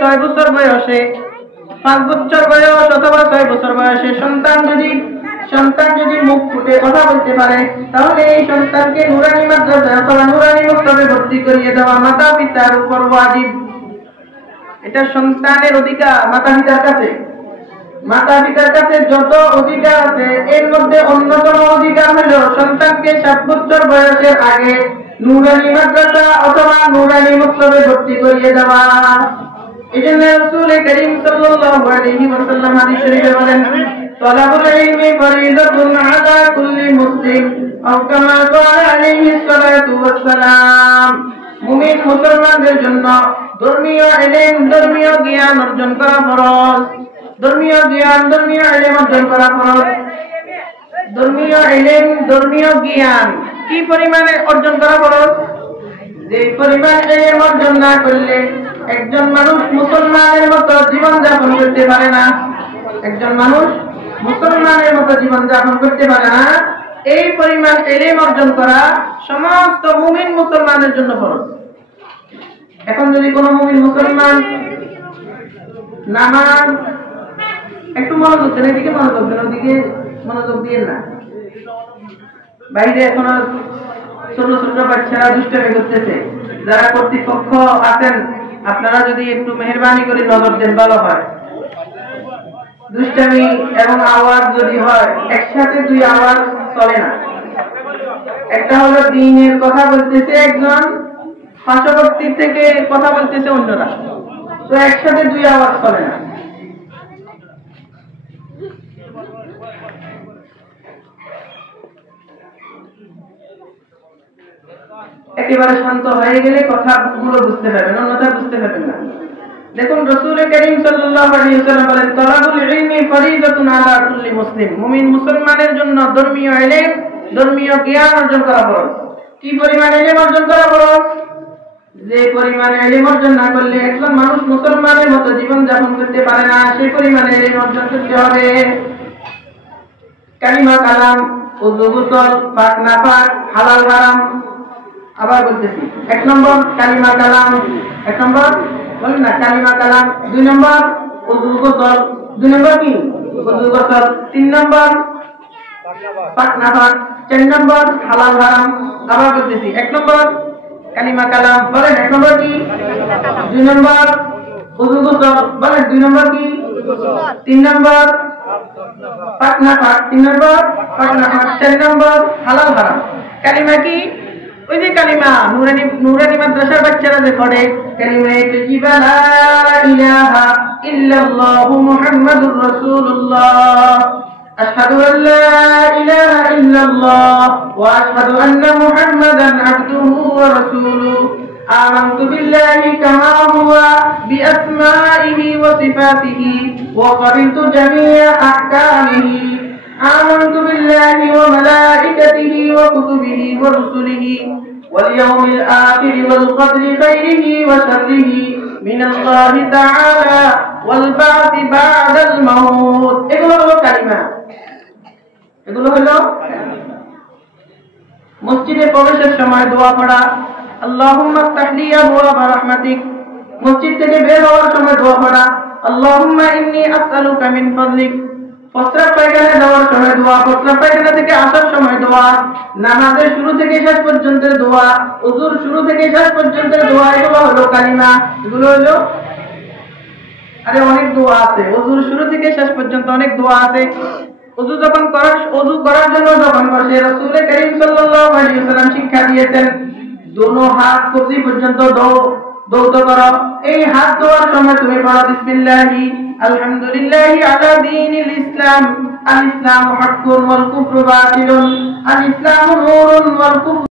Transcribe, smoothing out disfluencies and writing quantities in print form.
6 বছর বয়সে, 5 বছর বয়স অথবা 6 বছর বয়সে সন্তান যদি মুখ ফুটে কথা বলতে পারে, তাহলে এই সন্তানকে নুরানি মাদ্রাসায় অথবা নুরানি মক্তবে ভর্তি করিয়ে দেওয়া মাতা পিতার উপর ওয়াজিব। এটা সন্তানের অধিকার মাতা পিতার কাছে যত অধিকার আছে, এর মধ্যে অন্যতম অধিকার হলো সন্তানকে 7 বছর বয়সের আগে নুরানি মাদ্রাসা অথবা নুরানি মক্তবে ভর্তি করিয়ে দেওয়া। এজন্য রাসূল করিম সাল্লাল্লাহু আলাইহি ওয়াসাল্লাম হাদিস শরীফে বলেন, তালাবুল ইলমি ফরিদাতুন আলা কুল্লি মুসলিম, আও কামা ক্বালা আলাইহি সাল্লাতু ওয়াসসালাম। মুমিন মুসলমানদের জন্য ধর্মীয় ইলম, ধর্মীয় জ্ঞান অর্জন করা ফরজ। ধর্মীয় জ্ঞান, ধর্মীয় ইলম অর্জন করা ফরজ। ধর্মীয় ইলম, ধর্মীয় জ্ঞান কি পরিমাণে অর্জন করা ফরজ? যে পরিমাণ ইলম অর্জন না করলে একজন মানুষ মুসলমানের মতো জীবন যাপন করতে পারে না। একজন মানুষ মুসলমানের মতো জীবন যাপন করতে পারে না, এই পরিমাণ ইলম অর্জন করা সমস্ত মুমিন মুসলমানের জন্য ফরজ। এখন যদি কোনো মুমিন মুসলমান নামাজ, একটু মনোযোগ দেন, এদিকে মনোযোগ দেন, ওদিকে মনোযোগ দিয়ে না। বাইরে এখনো ছোট ছোট বাচ্চারা দুষ্টামি করতেছে। যারা কর্তৃপক্ষ আছেন, আপনারা যদি একটু মেহেরবানি করে নজর দেন ভালো হয়। দুষ্টামি এবং আওয়াজ যদি হয়, একসাথে 2 আওয়াজ চলে না। একটা হলো দ্বীনের কথা বলতেছে একজন, পার্শ্ববর্তী থেকে কথা বলতেছে অন্যরা, তো একসাথে 2 আওয়াজ চলে না। একেবারে শান্ত হয়ে গেলে কথাগুলো বুঝতে পারবেন, অন্যথা বুঝতে পারবেন না। দেখুন, রাসূল করিম সাল্লাল্লাহু আলাইহি ওয়াসাল্লাম বলেন, তালাবুল ইলমি ফরিদাতুন আলা কুল্লি মুসলিম। মুমিন মুসলমানের জন্য ধর্মীয় ইলম, ধর্মীয় জ্ঞান অর্জন করা ফরজ। কি পরিমাণে ইলম অর্জন করা ফরজ? যে পরিমাণে ইলম অর্জন না করলে একজন মানুষ মুসলমানের মতো জীবন যাপন করতে পারে না, সেই পরিমাণে ইলম অর্জন করতে হবে। কালিমা কালাম, ওযু গোসল, পাক না পাক, হালাল হারাম। আবার বলতেছি, 1 নম্বর কালিমা কালাম, 1 নম্বর বলেন না কালিমা কালাম, 2 নম্বর ওযু গোসল, 2 নম্বর কি ওযু গোসল, 3 নম্বর পাক না পাক, 4 নম্বর হালাল হারাম। আবার বলতেছি, 1 নম্বর কালিমা কালাম, বলেন 1 নম্বর কি, 2 নম্বর ওযু গোসল, বলেন 2 নম্বর কি, 3 নম্বর পাক না পাক, 3 নম্বর পাক না পাক, 4 নম্বর হালাল হারাম। কালিমা কি? ওই যে কালিমা নুরানি মাদ্রাসার বাচ্চারা যে পড়ে, কালিমা তাইয়্যিবা লা ইলাহা ইল্লাল্লাহু মুহাম্মাদুর রাসূলুল্লাহ, আশহাদু আল লা ইলাহা ইল্লাল্লাহ ওয়া আশহাদু আন্না মুহাম্মাদান আবদুহু ওয়া রাসূলুহু, আমানতু বিল্লাহি কামা হুয়া বিআসমাইহি ওয়া সিফাতিহি ওয়া ক্বাবিলতু জামিআ আহকামিহি, آمنت بالله وملائكته وكتبه ورسله واليوم الآخر والقدر خيره وشره من الله تعالى والبعث بعد الموت। এগুলো হলো কালিমা, এগুলো হলো। মসজিদে প্রবেশের সময় দোয়া পড়া, আল্লাহুম্মা ইফতাহলি আবওয়াবা রাহমাতিক। মসজিদ থেকে বের হওয়ার সময় দোয়া পড়া, আল্লাহুম্মা ইন্নী আসআলুকা মিন ফাদলিক। প্রস্রাব পায়খানা যাওয়ার সময় দোয়া, প্রস্রাব পায়খানা থেকে আসার সময় দোয়া, নামাজের শুরু থেকে শেষ পর্যন্ত দোয়া, ওযুর শুরু থেকে শেষ পর্যন্ত দোয়া। এগুলো হলো কালিমা। এগুলো হলো, আরে অনেক দোয়া আছে, ওযুর শুরু থেকে শেষ পর্যন্ত অনেক দোয়া আছে। ওযু করার জন্য যখন বসে, রাসূল করিম সাল্লাল্লাহু আলাইহি ওয়াসাল্লাম শিক্ষা দিয়েছেন, দোনো হাত কবজি পর্যন্ত দৌত করো। এই হাত ধোয়ার সময় তুমি পড়ো বিসমিল্লাহি আলহামদুলিল্লাহি আলা দীনিল ইসলাম, আল ইসলামু হাক্কুন ওয়াল কুফরু বাতিলুন, আল ইসলামু নূরুন ওয়াল কুফরু